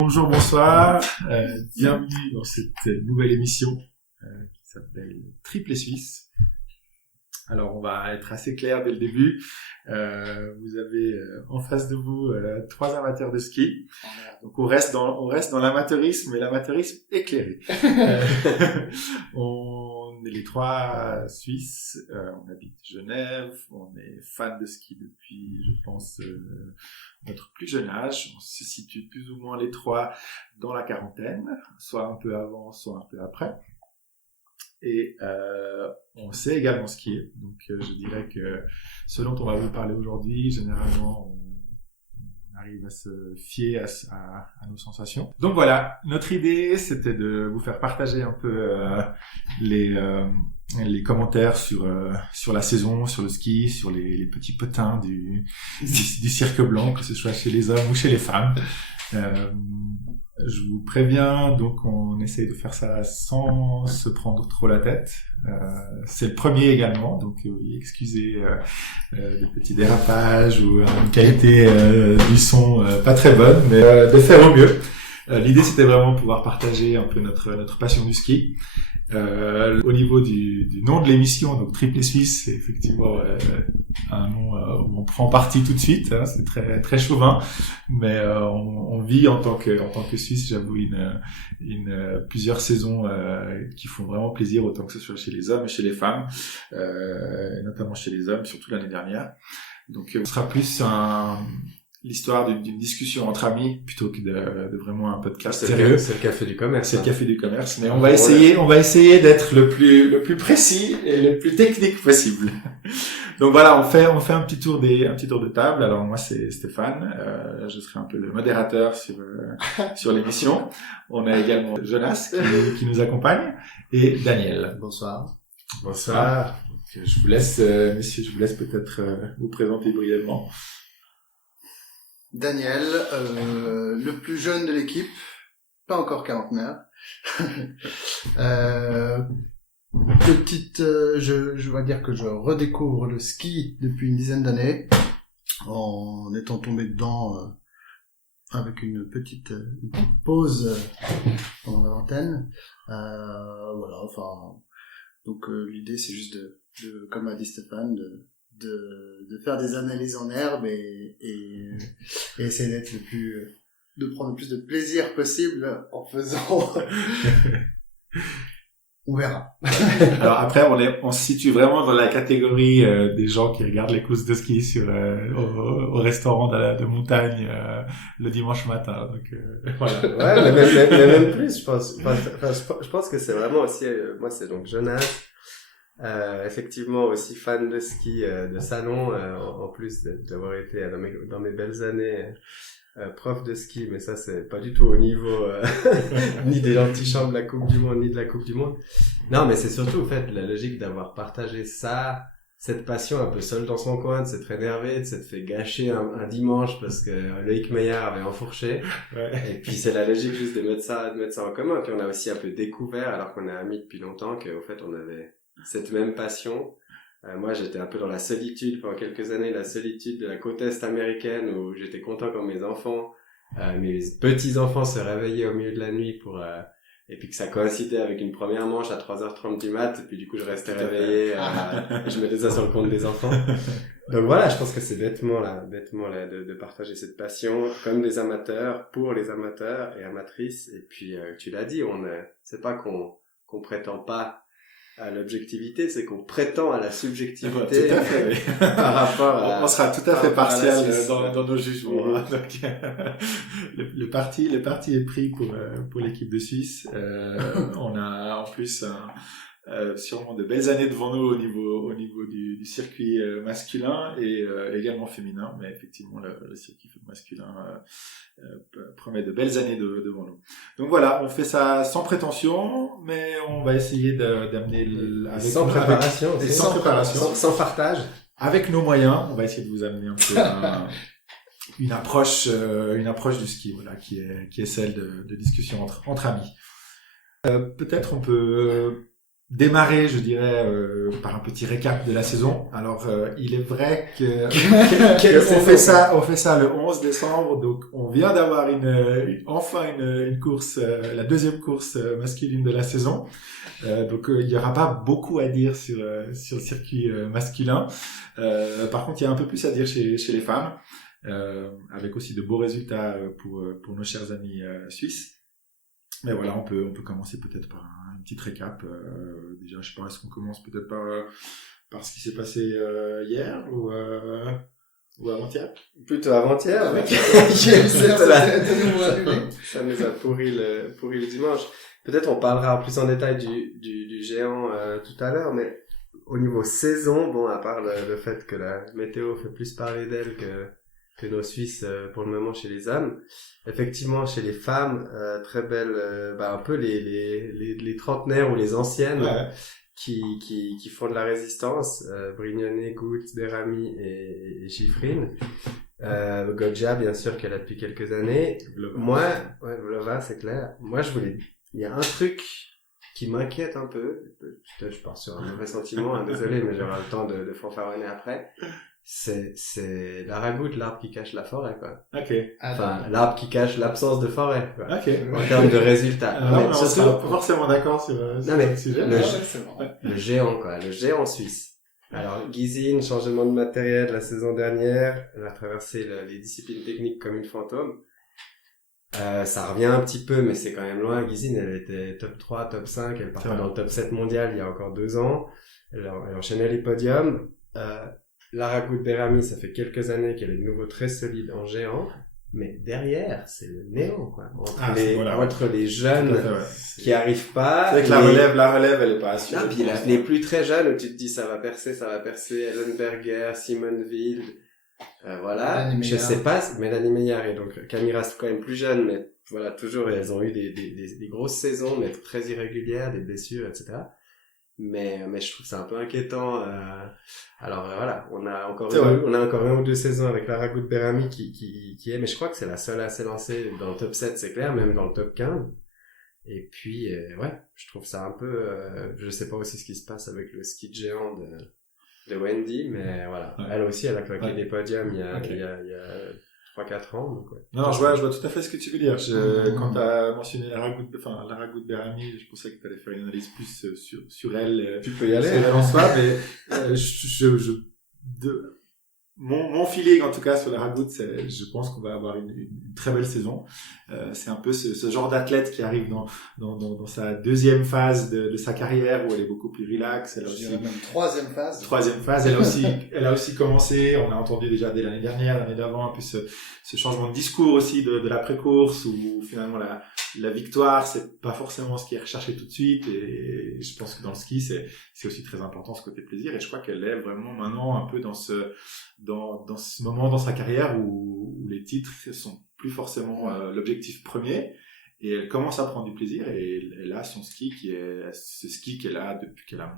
Bonjour, bonsoir, bienvenue dans cette nouvelle émission qui s'appelle Triple Suisse. Alors on va être assez clair dès le début. Vous avez en face de vous trois amateurs de ski. Donc on reste dans l'amateurisme, mais l'amateurisme éclairé. On est les trois Suisses, on habite Genève, on est fans de ski depuis, je pense, notre plus jeune âge. On se situe plus ou moins les trois dans la quarantaine, soit un peu avant, soit un peu après. Et on sait également skier. Donc je dirais que ce dont on va vous parler aujourd'hui, généralement, on arrive à se fier à nos sensations. Donc voilà, notre idée, c'était de vous faire partager un peu les commentaires sur la saison, sur le ski, sur les petits potins du cirque blanc, que ce soit chez les hommes ou chez les femmes. Je vous préviens, donc on essaye de faire ça sans se prendre trop la tête. C'est le premier également, donc oui, excusez les petits dérapages ou une qualité du son pas très bonne, mais de faire au mieux. L'idée, c'était vraiment de pouvoir partager un peu notre passion du ski. Au niveau du nom de l'émission, donc Triple Suisse, c'est effectivement un nom où on prend parti tout de suite, hein, c'est très très chauvin, mais on vit en tant que Suisse, j'avoue, plusieurs saisons qui font vraiment plaisir, autant que ce soit chez les hommes et chez les femmes, notamment chez les hommes, surtout l'année dernière. Donc ce sera plus l'histoire d'une discussion entre amis plutôt que de vraiment un podcast sérieux. C'est le café du commerce. C'est le café du commerce, mais on va essayer d'être le plus précis et le plus technique possible. Donc voilà, on fait un petit tour de table. Alors moi c'est Stéphane, je serai un peu le modérateur sur l'émission. On a également Jonas qui nous accompagne et Daniel. Bonsoir. Bonsoir. Donc, je vous laisse messieurs, peut-être vous présenter brièvement. Daniel, le plus jeune de l'équipe, pas encore quarantenaire. Je vais dire que je redécouvre le ski depuis une dizaine d'années, en étant tombé dedans avec une petite pause pendant la vingtaine. Voilà, enfin, donc l'idée c'est juste de comme a dit Stéphane, de faire des analyses en herbe et essayer de prendre le plus de plaisir possible en faisant. On verra. Alors après, on se situe vraiment dans la catégorie des gens qui regardent les courses de ski au restaurant de montagne le dimanche matin. Donc voilà. Ouais, mais même plus, je pense. Je pense que c'est vraiment aussi, moi c'est donc Jonas. Effectivement aussi fan de ski de salon, en plus d'avoir été dans mes belles années prof de ski, mais ça c'est pas du tout au niveau ni des l'antichambre de la Coupe du Monde ni de la Coupe du Monde. Non, mais c'est surtout en fait la logique d'avoir partagé cette passion un peu seul dans son coin, de s'être énervé, de s'être fait gâcher un dimanche parce que Loïc Meillard avait enfourché. Ouais. Et puis c'est la logique juste de mettre ça en commun. Puis on a aussi un peu découvert, alors qu'on est amis depuis longtemps, qu'au fait on avait cette même passion. Moi, j'étais un peu dans la solitude pendant quelques années, la solitude de la côte est américaine, où j'étais content quand mes petits-enfants se réveillaient au milieu de la nuit et puis que ça coïncidait avec une première manche à 3h30 du mat, et puis du coup, je restais réveillé, et je mettais ça sur le compte des enfants. Donc voilà, je pense que c'est bêtement de partager cette passion comme des amateurs, pour les amateurs et amatrices. Et puis, tu l'as dit, c'est pas qu'on prétend pas à l'objectivité, c'est qu'on prétend à la subjectivité. Tout à fait, oui. Par rapport à... On sera tout à fait partial dans nos jugements. Hein. Donc, le parti est pris pour l'équipe de Suisse. On a en plus sûrement de belles années devant nous au niveau du circuit masculin et également féminin, mais effectivement le circuit masculin promet de belles années devant nous. Donc voilà, on fait ça sans prétention, mais on va essayer d'amener sans préparation, sans partage, avec nos moyens. On va essayer de vous amener un peu une approche du ski, voilà, qui est celle de discussion entre amis. Peut-être on peut démarrer, je dirais, par un petit récap de la saison. Alors, il est vrai que on fait ça le 11 décembre, donc on vient d'avoir enfin une course, la deuxième course masculine de la saison. Donc, il y aura pas beaucoup à dire sur le circuit masculin. Par contre, il y a un peu plus à dire chez les femmes, avec aussi de beaux résultats pour nos chers amis suisses. Mais voilà, on peut commencer peut-être par une petite récap. Déjà, je sais pas, est-ce qu'on commence peut-être par ce qui s'est passé hier ou avant-hier? Plutôt avant-hier. Ouais. Ça nous a pourri le dimanche. Peut-être on parlera plus en détail du géant tout à l'heure, mais au niveau saison, bon, à part le fait que la météo fait plus parler d'elle que nos Suisses pour le moment chez les hommes. Effectivement, chez les femmes, très belle, un peu les trentenaires ou les anciennes, Ouais. qui font de la résistance, Brignone, Goutte, Berami et Schifrin. Goggia, bien sûr, qu'elle a depuis quelques années. Vlhova, c'est clair. Moi, il y a un truc qui m'inquiète un peu. Je pars sur un mauvais sentiment, désolé, mais j'aurai le temps de fanfaronner après. C'est la ragoute, l'arbre qui cache la forêt, quoi. Ok. Enfin, l'arbre qui cache l'absence de forêt, quoi. Ok. En termes de résultats. Non, mais on sera pas forcément d'accord sur le sujet. Le géant, quoi. Le géant suisse. Alors, Gizin, changement de matériel la saison dernière. Elle a traversé les disciplines techniques comme une fantôme. Ça revient un petit peu, mais c'est quand même loin. Gizin, elle était top 3, top 5. Elle partait dans le top 7 mondial il y a encore 2 ans. Elle enchaînait les podiums. Lara Berami, ça fait quelques années qu'elle est de nouveau très solide en géant, mais derrière, c'est le néant, quoi. Entre les jeunes qui arrivent pas. C'est vrai que la relève, elle est pas assurée. Non, puis les plus très jeunes, où tu te dis, ça va percer. Ellenberger, Simone Wild, voilà. Je sais pas, Mélanie Meillard et donc Camille Rast quand même plus jeune, mais voilà, toujours, elles ont eu des grosses saisons, mais très irrégulières, des blessures, etc. Mais je trouve ça un peu inquiétant. Alors voilà, on a encore 1 ou 2 saisons avec Lara Berami qui est, mais je crois que c'est la seule à s'élancer dans le top 7, c'est clair, même dans le top 15. Et puis je trouve ça un peu, je sais pas aussi ce qui se passe avec le ski de géant de Wendy, mais voilà, elle aussi elle a claqué des podiums il y a 3-4 ans. Donc, Non, je vois tout à fait ce que tu veux dire. Quand tu as mentionné Lara Berami, je pensais que tu allais faire une analyse plus sur elle. Tu peux y aller. En soi, mais mon feeling en tout cas sur Lara Goutte, je pense qu'on va avoir une très belle saison. C'est un peu ce genre d'athlète qui arrive dans sa deuxième phase de sa carrière où elle est beaucoup plus relax. Elle a aussi même troisième phase. Elle a aussi commencé. On a entendu déjà dès l'année dernière, l'année d'avant, un peu ce changement de discours aussi de l'après-course où finalement la victoire c'est pas forcément ce qui est recherché tout de suite, et je pense que dans le ski c'est aussi très important ce côté plaisir, et je crois qu'elle est vraiment maintenant un peu dans ce moment dans sa carrière où les titres sont plus forcément l'objectif premier, et elle commence à prendre du plaisir, et elle a son ski qui est ce ski qu'elle a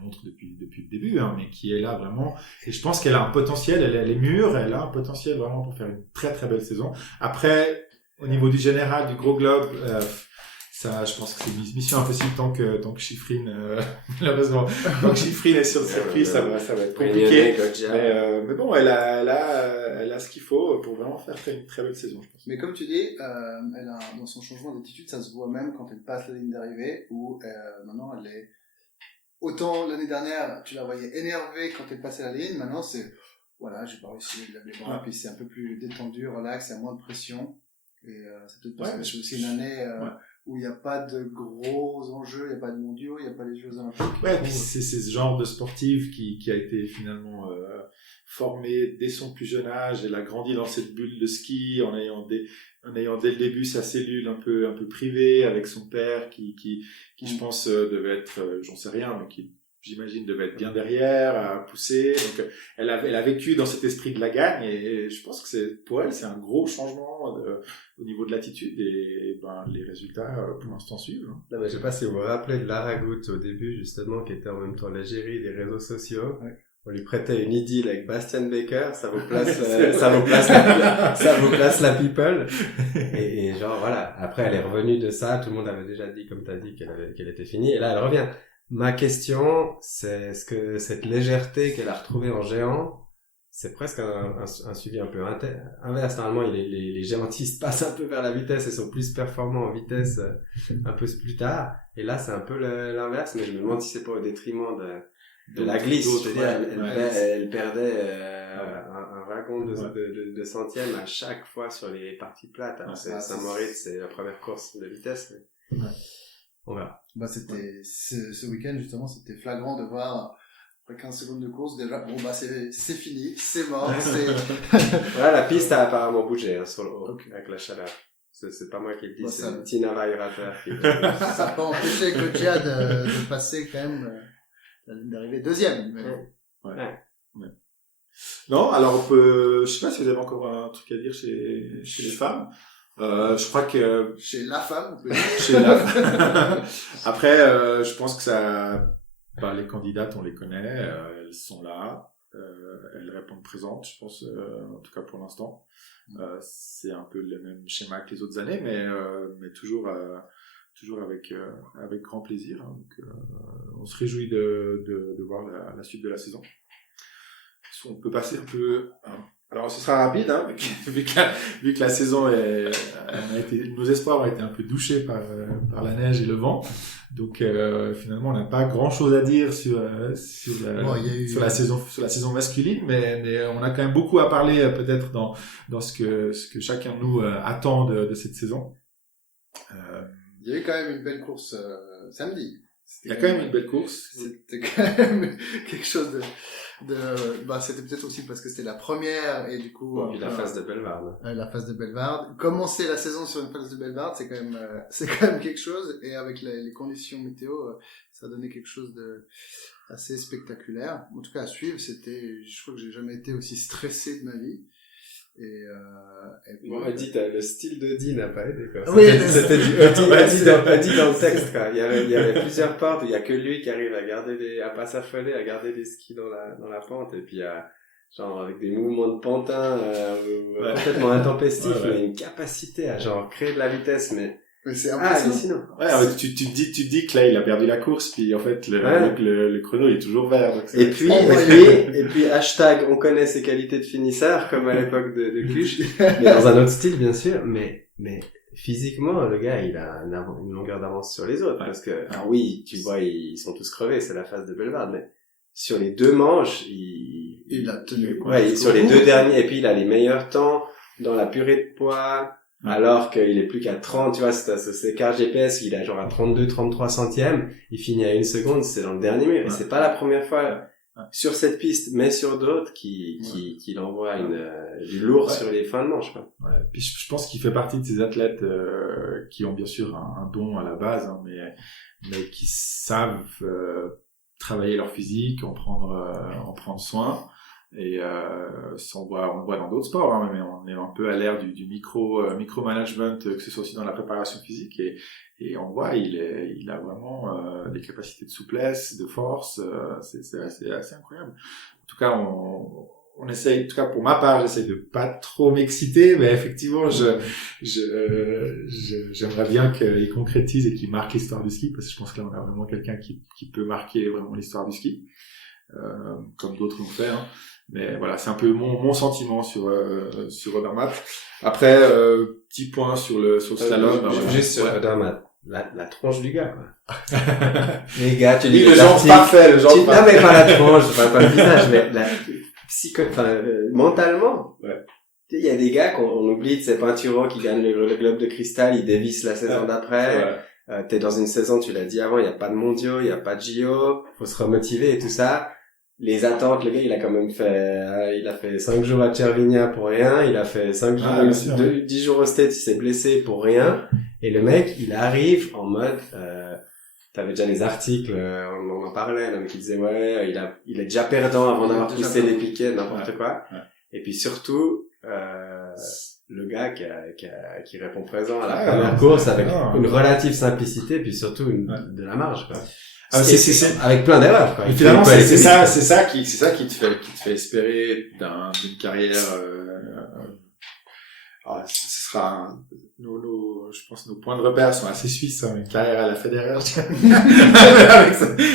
montre depuis le début, hein, mais qui est là vraiment, et je pense qu'elle a un potentiel, elle est mûre, elle a un potentiel vraiment pour faire une très très belle saison. Après, au niveau du général, du gros globe, ça, je pense que c'est une mission impossible tant que Schifrin, malheureusement, tant que Schifrin est sur le circuit, ça va être compliqué. Mais bon, elle a ce qu'il faut pour vraiment faire une très belle saison, je pense. Mais comme tu dis, elle a, dans son changement d'attitude, ça se voit même quand elle passe la ligne d'arrivée, où maintenant elle est, autant l'année dernière, tu la voyais énervée quand elle passait la ligne, maintenant c'est, voilà, j'ai pas réussi à lever les bras, puis c'est un peu plus détendu, relax, il y a moins de pression, et c'est peut-être parce que c'est aussi une année où il n'y a pas de gros enjeux, il n'y a pas de mondiaux, il n'y a pas les Jeux Olympiques. Ouais, puis c'est ce genre de sportive qui a été finalement formée dès son plus jeune âge. Elle a grandi dans cette bulle de ski en ayant dès le début sa cellule un peu privée avec son père qui je pense devait être, j'en sais rien, mais qui j'imagine devait être bien derrière à pousser. Donc elle a vécu dans cet esprit de la gagne, et je pense que pour elle c'est un gros changement au niveau de l'attitude, et les résultats pour l'instant suivent. Non, mais je sais pas si vous vous rappelez de Lara Goutte au début, justement, qui était en même temps l'égérie des réseaux sociaux. Ouais. On lui prêtait une idylle avec Bastian Baker, ça vous place la people. Et genre voilà, après elle est revenue de ça, tout le monde avait déjà dit, comme t'as dit, qu'elle était finie, et là elle revient. Ma question, c'est est-ce que cette légèreté qu'elle a retrouvée en géant, c'est presque un suivi un peu inverse. Normalement, les géantistes passent un peu vers la vitesse et sont plus performants en vitesse un peu plus tard. Et là, c'est un peu l'inverse, mais je me demande si c'est pas au détriment de la glisse. Elle perdait un wagon de centième à chaque fois sur les parties plates. Alors, Saint-Moritz, c'est la première course de vitesse. Mais... On verra. Bah, c'était, ce week-end, justement, c'était flagrant de voir, après 15 secondes de course, déjà, bon, bah, c'est fini, c'est mort, Voilà, la piste a apparemment bougé, hein, avec la chaleur. C'est pas moi qui le dis, c'est Tina Weirater qui ça peut empêcher Kodja de passer quand même, d'arriver deuxième. Mais... Ouais. Non, alors je sais pas si vous avez encore un truc à dire chez les femmes. Je crois que chez la femme, on peut dire. Chez la femme. Après, je pense que les candidates, on les connaît, elles sont là, elles répondent présentes, je pense, en tout cas pour l'instant. C'est un peu le même schéma que les autres années, mais toujours avec grand plaisir. Hein. Donc, on se réjouit de voir la suite de la saison. On peut passer un peu. Alors, ce sera rapide, hein, vu que la saison nos espoirs ont été un peu douchés par la neige et le vent. Donc, finalement, on n'a pas grand chose à dire sur la saison masculine, mais on a quand même beaucoup à parler, peut-être dans ce que chacun de nous attend de cette saison. Il y a eu quand même une belle course, samedi. Il y a quand même une belle course. C'était quand même quelque chose c'était peut-être aussi parce que c'était la première et du coup puis la phase de Bellewaerde. La phase de Bellewaerde. Commencer la saison sur une phase de Bellewaerde, c'est quand même quelque chose, et avec les conditions météo, ça donnait quelque chose de assez spectaculaire. En tout cas à suivre, je crois que j'ai jamais été aussi stressé de ma vie. Et bon, le style d'Audi n'a pas aidé, quoi. Oui, c'était du Audi dans le texte, quoi. Il y avait plusieurs portes, il y a que lui qui arrive à pas s'affoler, à garder les skis dans la pente, et puis genre, avec des mouvements de pantin, complètement intempestifs, il a une capacité à, genre, créer de la vitesse, mais c'est impressionnant. Ouais, tu te dis que là, il a perdu la course, puis en fait, le chrono, il est toujours vert. Donc et puis, hashtag, on connaît ses qualités de finisseur, comme à l'époque de Cuche, mais dans un autre style, bien sûr, mais physiquement, le gars, il a une longueur d'avance sur les autres, parce que, alors oui, tu vois, ils sont tous crevés, c'est la phase de Bellewaerde, mais sur les deux manches, il a tenu, sur les deux derniers, et puis il a les meilleurs temps dans la purée de poids, alors qu'il est plus qu'à 30, tu vois, c'est car GPS, il a genre à 32, 33 centièmes, il finit à 1 seconde, c'est dans le dernier mur, et c'est pas la première fois sur cette piste, mais sur d'autres, qu'il envoie du lourd sur les fins de manche, quoi. Ouais. Puis je pense qu'il fait partie de ces athlètes, qui ont bien sûr un don à la base, hein, mais qui savent, travailler leur physique, en prendre soin. Et on le voit dans d'autres sports, hein, mais on est un peu à l'ère du micro-management, que ce soit aussi dans la préparation physique, et on voit il a vraiment des capacités de souplesse, de force, c'est assez incroyable. En tout cas, on essaye, en tout cas pour ma part, j'essaye de pas trop m'exciter, mais effectivement, j'aimerais bien qu'il concrétise et qu'il marque l'histoire du ski, parce que je pense que là on a vraiment quelqu'un qui peut marquer vraiment l'histoire du ski, comme d'autres l'ont fait, hein. Mais voilà, c'est un peu mon sentiment sur Odermatt. Après, petit point sur le slalom. Juste sur Odermatt. La tronche du gars, quoi. Les gars, tu dis le genre parfait, le genre parfait. Non, mais pas la tronche, pas le visage, mais mentalement. Ouais. Tu sais, il y a des gars qu'on oublie, c'est Pinturo qui gagne le globe de cristal, il dévisse la saison d'après. Ouais. T'es dans une saison, tu l'as dit avant, il y a pas de mondiaux, il y a pas de JO, faut se remotiver et tout ça. Les attentes, le gars, il a quand même fait 5 jours à Cervinia pour rien, il a fait 5 jours, 10 jours au States, il s'est blessé pour rien, et le mec, il arrive en mode, t'avais déjà les articles, on en parlait, le mec qui disait, ouais, il est déjà perdant avant d'avoir poussé les piquets, n'importe quoi. Ouais. Et puis surtout, le gars qui répond présent à la première course avec une relative simplicité, puis surtout de la marge, quoi. C'est avec plein d'erreurs, quoi. Et finalement, c'est ça qui te fait espérer d'une carrière, Alors, ce sera je pense nos points de repère sont assez suisses, hein, une carrière à la Federer.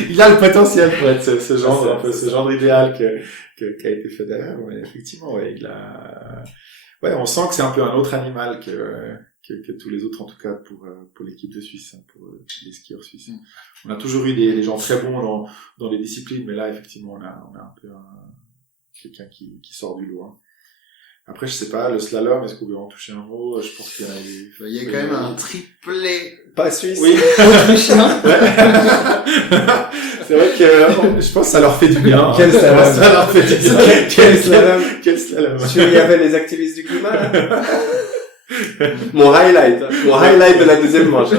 Il a le potentiel pour être ce genre, ce genre d'idéal qu'a été Federer. Ouais, effectivement, ouais, on sent que c'est un peu un autre animal que tous les autres, en tout cas pour l'équipe de Suisse, hein, pour les skieurs suisses. On a toujours eu des gens très bons dans les disciplines, mais là, effectivement, on a un peu quelqu'un qui sort du lot, hein. Après, je sais pas, le slalom, est-ce qu'on veut en toucher un mot? Je pense qu'il y en a eu... Il y a quand même un triplé. Pas suisse. Oui. Autrichien. C'est vrai que, je pense que ça leur fait du bien. Quel slalom. Ça leur fait du bien. Quel slalom. Quel slalom. Il y avait les activistes du climat, là. Mon highlight de la deuxième manche.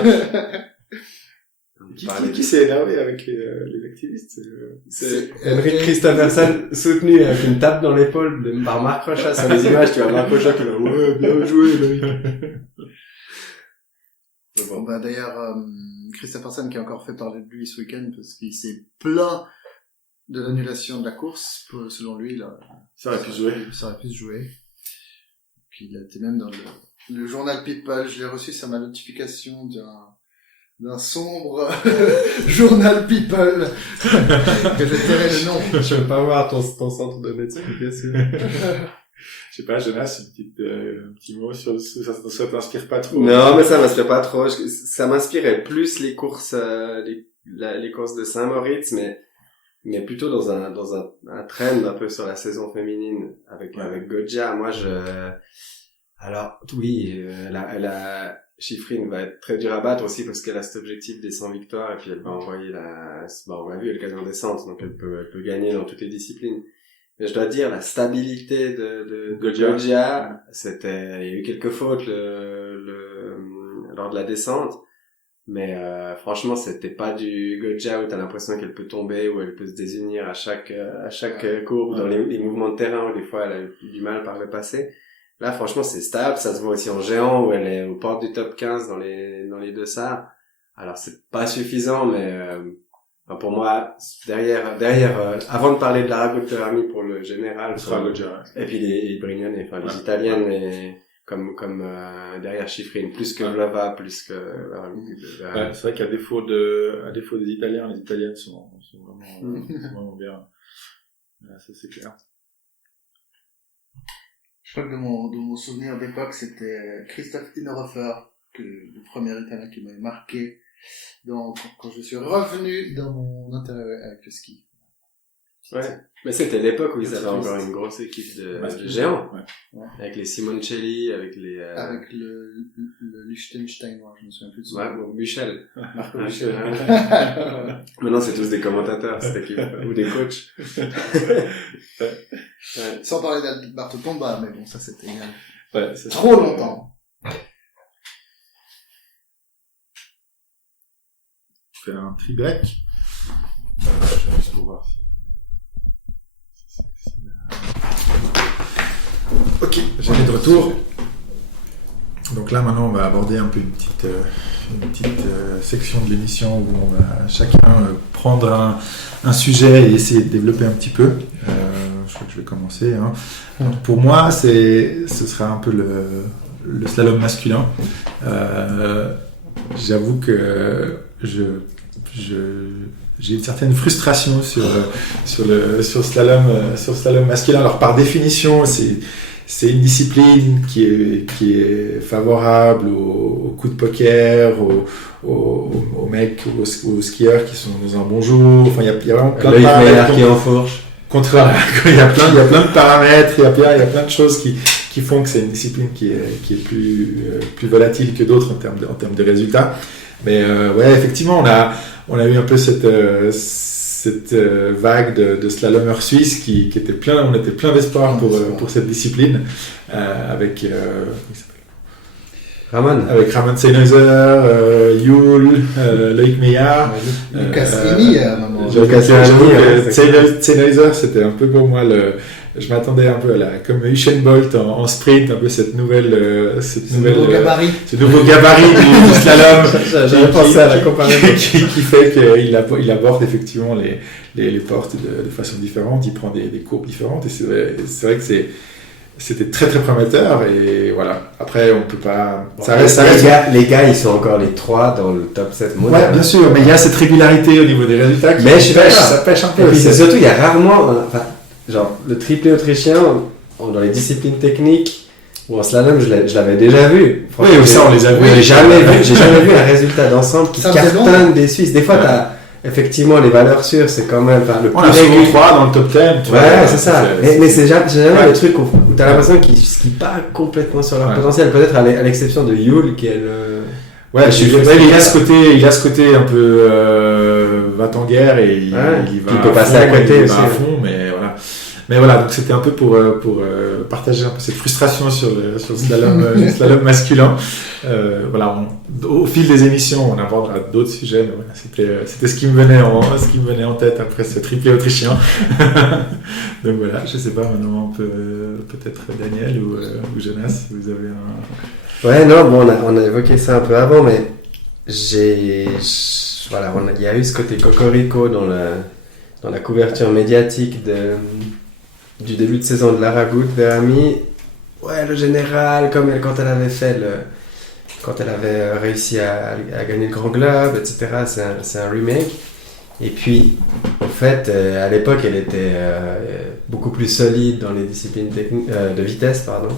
Qui s'est énervé avec les activistes? C'est Henrik Kristoffersen soutenu avec une tape dans l'épaule par Marc Rochat sur les images. Tu vois Marc Rochat qui va ouais, bien joué, Loïc. Bon, bah, d'ailleurs, Kristoffersen qui a encore fait parler de lui ce week-end parce qu'il s'est plaint de l'annulation de la course. Selon lui, là, ça aurait pu se jouer. Ça aurait pu se jouer. Puis il était même dans le journal People. Je l'ai reçu sur ma notification d'un sombre journal People que je tairai le nom. Je veux pas voir ton centre de médecine, bien sûr. Je sais pas, Jonas, un petit mot sur ça t'inspire pas trop? Non, mais ça m'inspire pas trop. Ça m'inspirait plus les courses, les courses de Saint-Moritz, mais plutôt dans un trend un peu sur la saison féminine avec Goggia. Moi, alors, oui, Shiffrin va être très dur à battre aussi parce qu'elle a cet objectif des 100 victoires et puis elle va envoyer on l'a vu, elle gagne en descente, donc elle peut gagner dans toutes les disciplines. Mais je dois dire, la stabilité de Goggia, il y a eu quelques fautes lors de la descente, mais franchement, c'était pas du Goggia où t'as l'impression qu'elle peut tomber, où elle peut se désunir à chaque courbe, dans les mouvements de terrain où des fois elle a eu du mal par le passé. Là, franchement, c'est stable. Ça se voit aussi en géant où elle est aux portes du top 15 dans les deux SAR. Alors, c'est pas suffisant, mais pour moi, derrière, avant de parler de la Ragotte-Terami pour le général, et puis les Brignone, enfin les Italiennes, comme derrière Shiffrin, plus que Vlhova, plus que. C'est vrai qu'à défaut des Italiens, les Italiennes sont vraiment bien. Là, ça c'est clair. Je crois que de mon souvenir d'époque, c'était Christoph Innerhofer, le premier Italien qui m'avait marqué quand je suis revenu dans mon intérêt avec le ski. Ouais. Mais c'était l'époque où ils avaient encore une grosse équipe de géants. Ouais. Avec les Simoncelli, avec le Liechtensteinois, je me souviens plus de son nom. Ouais, bon, Michel. Marco Michel. Maintenant, c'est tous des commentateurs, cette équipe. Ou des coachs. Ouais. Sans parler d'Alberto Tomba, mais bon, ça c'était c'est trop longtemps. Je fais un tri-break. Juste pour voir. Ok, j'en ai de retour. Donc là, maintenant, on va aborder un peu une petite section de l'émission où on va chacun prendre un sujet et essayer de développer un petit peu. Je crois que je vais commencer. Hein. Donc pour moi, ce sera un peu le slalom masculin. J'avoue que j'ai une certaine frustration sur le slalom masculin. Alors par définition, c'est une discipline qui est favorable aux coups de poker, aux mecs, aux skieurs qui sont dans un bon jour. Enfin, il y a vraiment plein de paramètres qui est en fourche. Il y a plein de paramètres, il y a plein de choses qui font que c'est une discipline qui est plus volatile que d'autres en termes de résultats. Mais ouais, effectivement, on a eu un peu cette vague de slalomers suisses qui était on était plein d'espoir pour cette discipline avec Ramon Seinhäuser, Yule, Loïc Meillard, Lucas Remy à un moment. Seinhäuser, c'était un peu pour moi je m'attendais un peu comme Usain Bolt en sprint, un peu ce nouveau gabarit du slalom. J'avais pensé à la comparaison. qui fait qu'il aborde effectivement les portes de façon différente, il prend des courbes différentes, et c'est vrai que c'était très très prometteur et voilà. Après, on peut pas. Ça reste. Les gars, ils sont encore les 3 dans le top 7 mondial. Ouais, bien sûr, mais il y a cette régularité au niveau des résultats qui ça pêche un peu. Et puis c'est surtout, il y a rarement, genre, le triplé autrichien, dans les disciplines techniques, ou en slalom, je l'avais déjà vu. Oui, ça, on les a vus. J'ai jamais vu un résultat d'ensemble qui cartonne des Suisses. Des fois, t'as, effectivement, les valeurs sûres, c'est quand même, le on a second 3 dans le top 10, tu vois. Ouais, c'est ça. Mais c'est jamais le truc où t'as l'impression qu'ils skient pas complètement sur leur potentiel. Peut-être à l'exception de Yule, qui est le... Ouais, il a ce côté un peu, va-t-en-guerre et il peut passer à côté aussi. À fond, mais voilà. Mais voilà, donc c'était un peu pour partager un peu cette frustration sur le slalom masculin. Voilà, au fil des émissions, on abordera d'autres sujets, mais voilà, c'était ce qui me venait en tête après ce triplé autrichien. Donc voilà, je sais pas, maintenant peut-être Daniel ou Jonas, si vous avez un... Ouais, non, bon, on a évoqué ça un peu avant, mais voilà, il y a eu ce côté cocorico dans la couverture médiatique du début de saison de Lara Gut-Veramy. Ouais, le général, quand elle avait réussi à gagner le Grand Globe, etc. C'est un remake. Et puis, en fait, à l'époque, elle était beaucoup plus solide dans les disciplines de vitesse, pardon.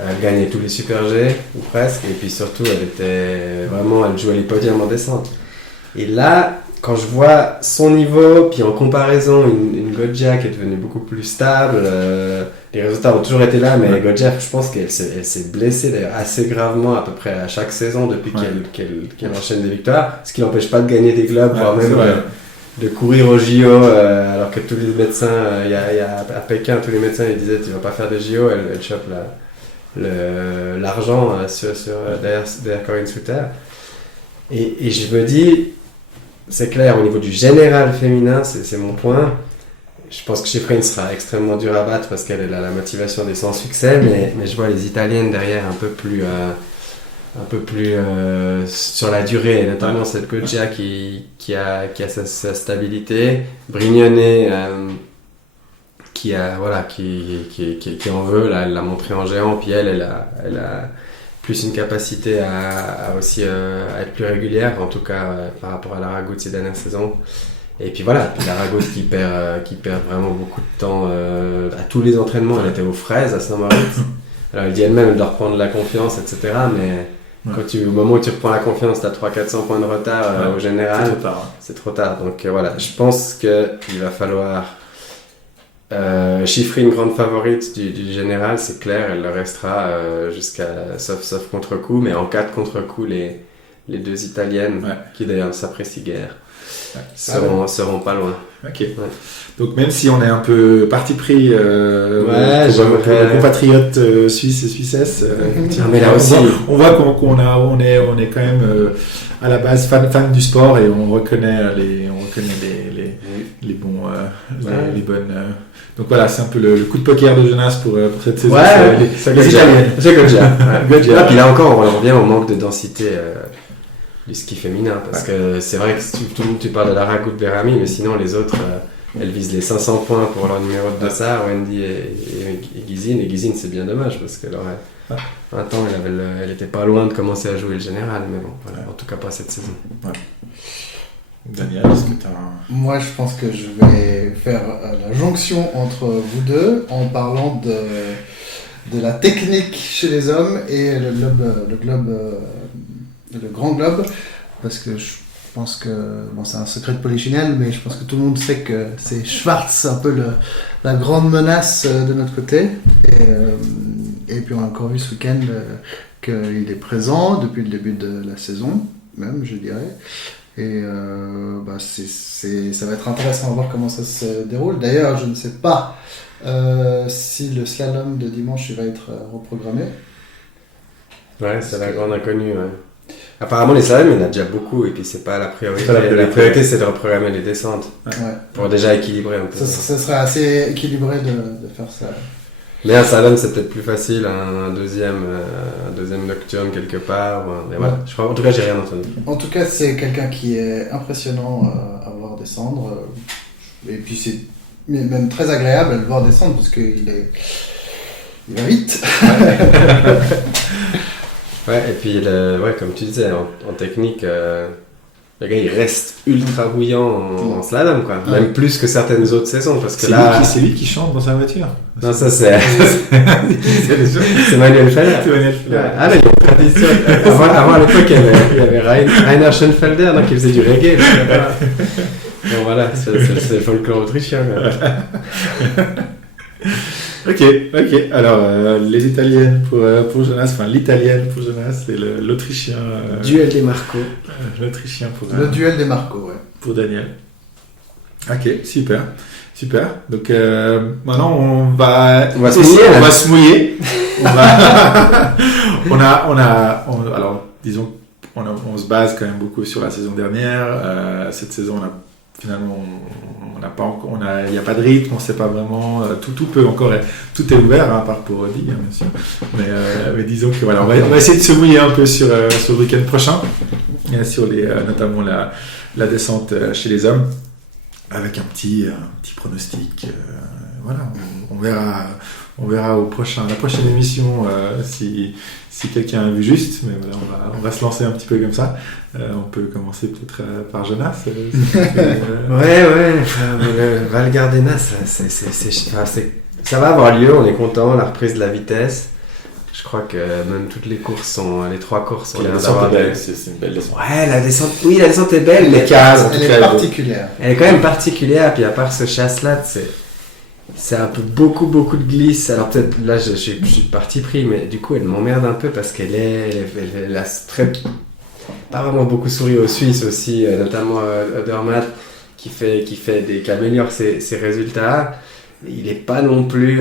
Elle gagnait tous les super G, ou presque. Et puis surtout, elle jouait les podiums en descente. Et là, quand je vois son niveau, puis en comparaison, une Goggia qui est devenue beaucoup plus stable, les résultats ont toujours été là, mais Goggia, je pense qu'elle s'est blessée d'ailleurs assez gravement à peu près à chaque saison depuis qu'elle enchaîne des victoires, ce qui n'empêche pas de gagner des globes, voire même de courir au JO, alors que tous les médecins, à Pékin, tous les médecins ils disaient tu vas pas faire des JO, elle chope l'argent derrière Corinne Sutter. Et je me dis, c'est clair, au niveau du général féminin, c'est mon point. Je pense que Schifrin sera extrêmement dur à battre parce qu'elle a la motivation des sans succès, mais je vois les Italiennes derrière un peu plus sur la durée, notamment cette Goggia qui a sa stabilité, Brignone qui en veut, là, elle l'a montré en géant, puis elle a plus une capacité à aussi à être plus régulière, en tout cas par rapport à Lara Gut ces dernières saisons. Et puis voilà, Lara Gut qui perd vraiment beaucoup de temps à tous les entraînements. Elle était aux fraises à Saint-Moritz. Alors elle dit elle-même, elle doit reprendre la confiance, etc. Mais au moment où tu reprends la confiance, tu as 300-400 points de retard au général. C'est trop tard. Donc voilà, je pense qu'il va falloir chiffrer une grande favorite du général, c'est clair, elle le restera sauf contre-coup, mais en cas de contre-coup, les deux Italiennes, qui d'ailleurs ne s'apprécient guère, seront pas loin. Ok. Ouais. Donc même si on est un peu parti pris pour nos compatriotes suisses et suissesses, mais là aussi, on voit qu'on est quand même à la base fan du sport et on reconnaît les bons les bonnes. Donc voilà, c'est un peu le coup de poker de Jonas pour cette saison. C'est Goggia. Et puis là encore, on revient au manque de densité du ski féminin, parce que c'est vrai que tu parles de Lara Gut-Veramy, mais sinon les autres, elles visent les 500 points pour leur numéro de dossard, Wendy et Gizine. Et Gizine, c'est bien dommage, parce qu'elle aurait un temps, elle était pas loin de commencer à jouer le général, mais bon, voilà, en tout cas pas cette saison. Ouais. Daniel, est-ce que tu as Moi, je pense que je vais faire la jonction entre vous deux en parlant de la technique chez les hommes et le grand globe, parce que je pense que c'est un secret de polichinelle, mais je pense que tout le monde sait que c'est Schwarz un peu la grande menace de notre côté, et puis on a encore vu ce week-end qu'il est présent depuis le début de la saison, même je dirais. Et ça va être intéressant à voir comment ça se déroule. D'ailleurs, je ne sais pas si le slalom de dimanche va être reprogrammé. Ouais, c'est la grande inconnue. Ouais. Apparemment, les slaloms, il y en a déjà beaucoup, et puis c'est pas la priorité. La priorité, c'est de reprogrammer les descentes pour déjà équilibrer un peu. Ça serait assez équilibré de faire ça. Mais un slalom, c'est peut-être plus facile, un deuxième nocturne quelque part. Mais voilà, je crois, en tout cas, j'ai rien entendu. En tout cas, c'est quelqu'un qui est impressionnant à voir descendre. Et puis, c'est même très agréable à le voir descendre, parce qu'il est Il va vite. Ouais, et puis, comme tu disais, en technique, le gars, il reste ultra bouillant en slalom, quoi. Ouais. Même plus que certaines autres saisons, parce que C'est lui qui chante dans sa voiture. Non, ça, c'est Manuel Feller. C'est Manuel Feller. Ouais. Ah, mais il y a une tradition. Avant, à l'époque, il y avait Rainer Schoenfelder, qui faisait du reggae. Bon, voilà, c'est le folklore autrichien. Ok. Alors, les Italiennes pour Jonas, enfin l'Italienne pour Jonas, et l'Autrichien. Duel des Marcos. L'Autrichien Le duel des Marcos, ouais. pour Daniel. Ok, super. Donc maintenant on va se mouiller. Alors disons on se base quand même beaucoup sur la saison dernière. Cette saison finalement il n'y a pas de rythme, on sait pas vraiment, tout peut encore tout est ouvert, à part pour Audi, bien sûr, mais disons que voilà, on va essayer de se mouiller un peu sur le week-end prochain, sur notamment la descente chez les hommes, avec un petit pronostic, voilà, on verra la prochaine émission, si quelqu'un a vu juste, mais voilà, on va se lancer un petit peu comme ça. On peut commencer peut-être par Jonas. Ouais, le Val Gardena, ça va avoir lieu, on est content, la reprise de la vitesse. Je crois que même toutes les trois courses ont l'air d'avoir c'est une belle descente. Ouais, la descente est belle, mais Elle est particulière. elle est quand même particulière, puis à part ce chasse-là, c'est un peu beaucoup de glisse. Alors peut-être là je suis parti pris, mais du coup elle m'emmerde un peu parce qu'elle a pas vraiment beaucoup souri aux Suisses aussi, notamment Odermatt qui améliore ses résultats. Il est pas non plus,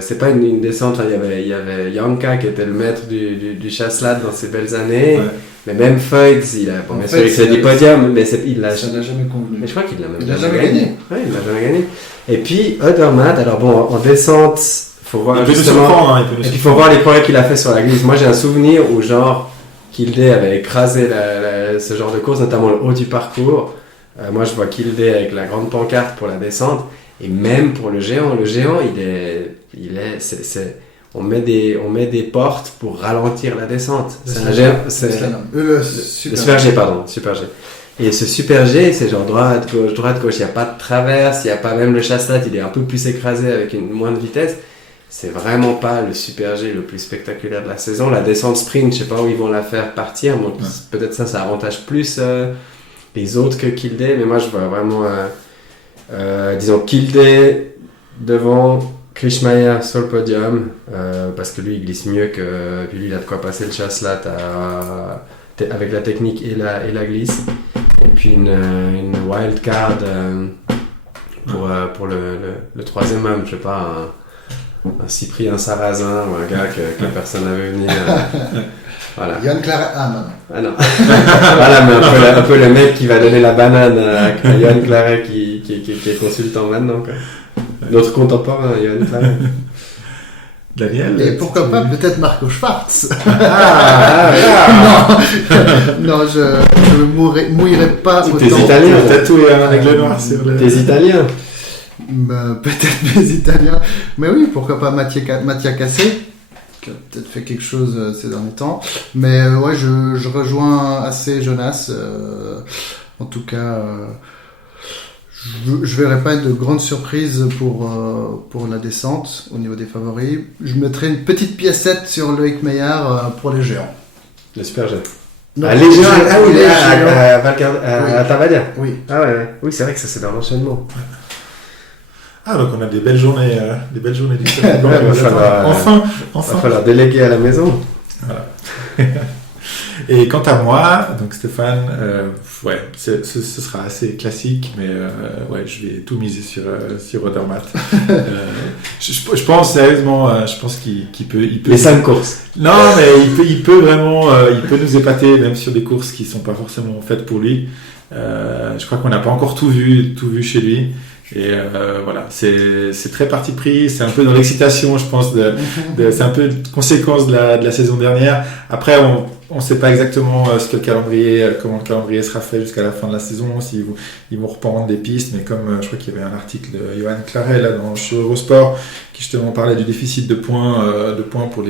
c'est pas une descente. Hein, il y avait Janka qui était le maître du chasse-latte dans ses belles années. Ouais. Mais même Feutz, bien sûr, il fait des podiums, mais ça n'a jamais convenu. Mais je crois qu'il l'a jamais gagné. Ouais, il l'a jamais gagné. Et puis Odermatt, alors bon, en descente, faut voir justement. Et puis il faut voir les progrès qu'il a fait sur la glisse. Moi, j'ai un souvenir où genre Kilde avait écrasé ce genre de course, notamment le haut du parcours. Moi, je vois Kilde avec la grande pancarte pour la descente. Et même pour le géant, on met des portes pour ralentir la descente. Le Super G, pardon, Super G. Et ce Super G, c'est genre droite, gauche, il n'y a pas de traverse, il n'y a pas même le chasse-latte, il est un peu plus écrasé avec une moindre vitesse. C'est vraiment pas le Super G le plus spectaculaire de la saison. La descente sprint, je sais pas où ils vont la faire partir, donc peut-être ça avantage plus les autres que Kilde, mais moi je vois vraiment disons Kilde devant Krischmeier sur le podium, parce que lui il glisse mieux puis lui il a de quoi passer le chasse-latte avec la technique et la glisse, et puis une wild card pour le troisième homme, je sais pas, un Cyprien Sarrazin ou un gars que personne n'avait venir. Voilà. Yann Claret. Ah non. Voilà, mais un peu le mec qui va donner la banane à Yann Claret qui est consultant maintenant, quoi. Notre contemporain, Yann Claret. Daniel. Et pourquoi pas peut-être Marco Schwarz. Non, je me mouillerai pas autant. T'es italien, tatoué un aigle noir sur le. T'es italien. Peut-être mes Italiens, mais oui, pourquoi pas Mattia Cassé, qui a peut-être fait quelque chose ces derniers temps, mais ouais, je rejoins assez Jonas, en tout cas, je verrai pas de grande surprise pour la descente au niveau des favoris. Je mettrai une petite piécette sur Loïc Meillard pour les géants. Le Super G. Non, les géants, les géants à Tavadia. Oui. Ah ouais, oui, c'est vrai que ça c'est dans l'enchaînement. Ah, donc on a des belles journées du Super G. Enfin. Il va falloir déléguer à la maison. Voilà. Et quant à moi, donc Stéphane, ce sera assez classique, mais ouais, je vais tout miser sur Odermatt. Je pense sérieusement, je pense qu'il peut. Les 5 courses. Non, mais il peut vraiment, il peut nous épater, même sur des courses qui sont pas forcément faites pour lui. Je crois qu'on n'a pas encore tout vu chez lui. Et voilà, c'est très parti pris, c'est un peu dans l'excitation, je pense, c'est un peu une conséquence de la saison dernière. Après, on sait pas exactement comment le calendrier sera fait jusqu'à la fin de la saison, s'ils vont reprendre des pistes, mais comme je crois qu'il y avait un article de Johan Claret là chez Eurosport qui justement parlait du déficit de points pour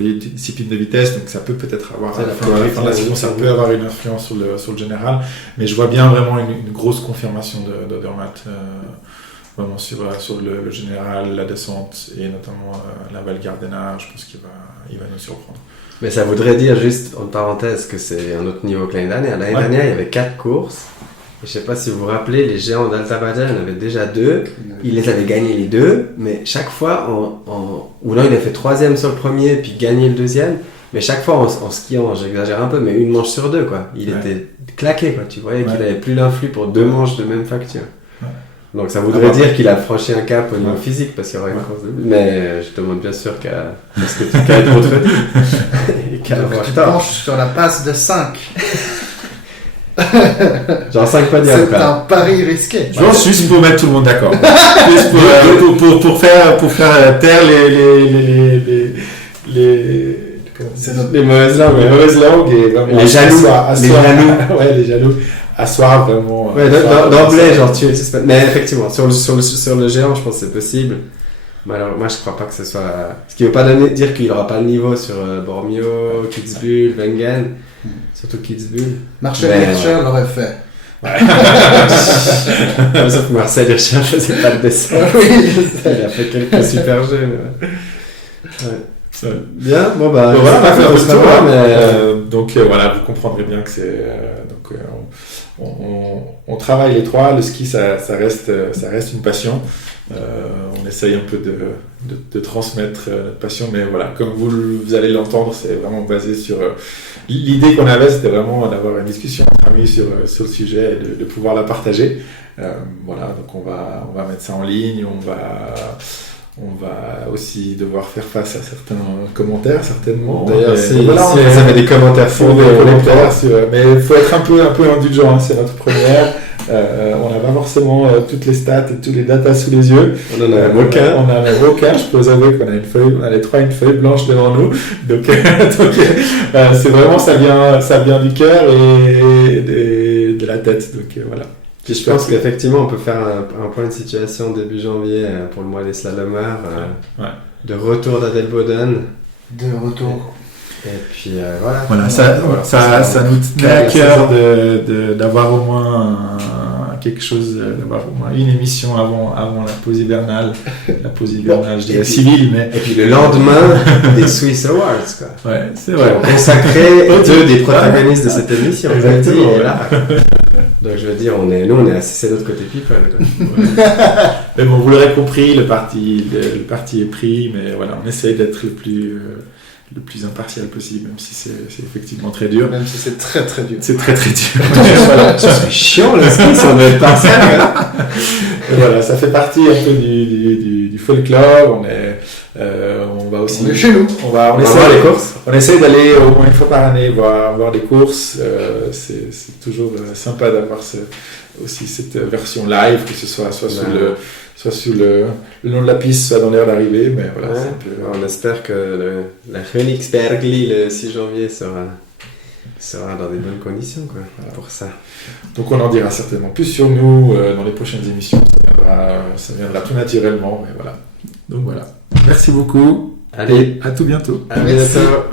les disciplines de vitesse, donc ça peut peut-être avoir à la fin de la saison, ça peut avoir une influence sur le général, mais je vois bien vraiment une grosse confirmation d'Odermatt vraiment sur le général, la descente et notamment la Val Gardena. Je pense qu'il va nous surprendre. Mais ça voudrait dire juste en parenthèse que c'est un autre niveau que l'année dernière. L'année dernière, il y avait 4 courses. Et je sais pas si vous vous rappelez, les géants d'Alta Badia, il y en avait déjà 2. Il les avait gagnés les 2, mais chaque fois, ou là il a fait 3e sur le premier, puis gagné le 2e. Mais chaque fois en skiant, j'exagère un peu, mais une manche sur 2, quoi. Il était claqué, quoi. Tu voyais qu'il avait plus l'influx pour 2 manches de même facture. Ouais. Donc ça voudrait dire qu'il a franchi un cap au niveau physique, parce qu'il y aura une course de... Mais je te demande bien sûr parce que tu qu'à être contredit. Et qu'à avoir tu penches sur la passe de 5. Genre 5 pas dire. C'est un pari risqué. Je pense juste pour mettre tout le monde d'accord. Juste pour faire taire les mauvaises langues et vraiment les jaloux. Les jaloux. Asseoir vraiment. Ouais, d'emblée, genre mais effectivement, sur le géant, je pense que c'est possible. Mais alors, moi, je crois pas que ce soit. Ce qui veut pas dire qu'il aura pas le niveau sur Bormio, Kitzbühel, Wengen. Surtout Kitzbühel. Marcel Hirscher l'aurait fait. Sauf que Marcel Hirscher faisait pas le dessin. Il a fait quelques super jeux. Ouais. Bien, bon bah. Voilà, on va faire le tour, mais donc voilà, vous comprendrez bien que c'est. On travaille les trois, le ski ça reste une passion. On essaye un peu de transmettre notre passion, mais voilà, comme vous allez l'entendre, c'est vraiment basé sur l'idée qu'on avait, c'était vraiment d'avoir une discussion entre amis sur le sujet et de pouvoir la partager. Voilà, donc on va mettre ça en ligne, on va aussi devoir faire face à certains commentaires, certainement. D'ailleurs, si vous avez des commentaires mais il faut être un peu indulgent, c'est notre première. On n'a pas forcément toutes les stats et tous les datas sous les yeux. On n'en a aucun. On n'en a aucun. Je peux vous avouer qu'on a les trois une feuille blanche devant nous. Donc c'est vraiment, ça vient du cœur et de la tête. Donc voilà. Puis je pense qu'effectivement, on peut faire un point de situation début janvier pour le mois des slalomers. De retour d'Adelboden. De retour. Et puis voilà. Voilà, ça nous tenait à cœur d'avoir au moins quelque chose, d'avoir au moins une émission avant la pause hivernale. La pause hivernale, je dirais civile, mais. Et puis le lendemain des Swiss Awards, quoi. Ouais, c'est vrai. Consacré 2 des protagonistes de cette émission. Exactement. Voilà. Donc je veux dire, nous on est assez, c'est notre côté people. Mais bon, vous l'aurez compris, le parti est pris, mais voilà, on essaye d'être le plus impartial possible, même si c'est effectivement très dur. Même si c'est très très dur. C'est très très dur. Voilà, c'est chiant le ski, ça doit être partiel. Voilà, ça fait partie un peu du folklore. On va aussi. On est chez nous. On essaie d'aller au moins une fois par année voir des courses. C'est toujours sympa d'avoir aussi cette version live, que ce soit sous le nom de la piste, soit dans l'air d'arrivée, mais voilà. Ouais. On espère que la Königsbergli le 6 janvier sera dans des bonnes conditions, quoi, voilà. Pour ça. Donc on en dira certainement plus sur nous dans les prochaines émissions. Ça viendra tout naturellement, mais voilà. Donc voilà. Merci beaucoup. Allez, à tout bientôt. À bientôt.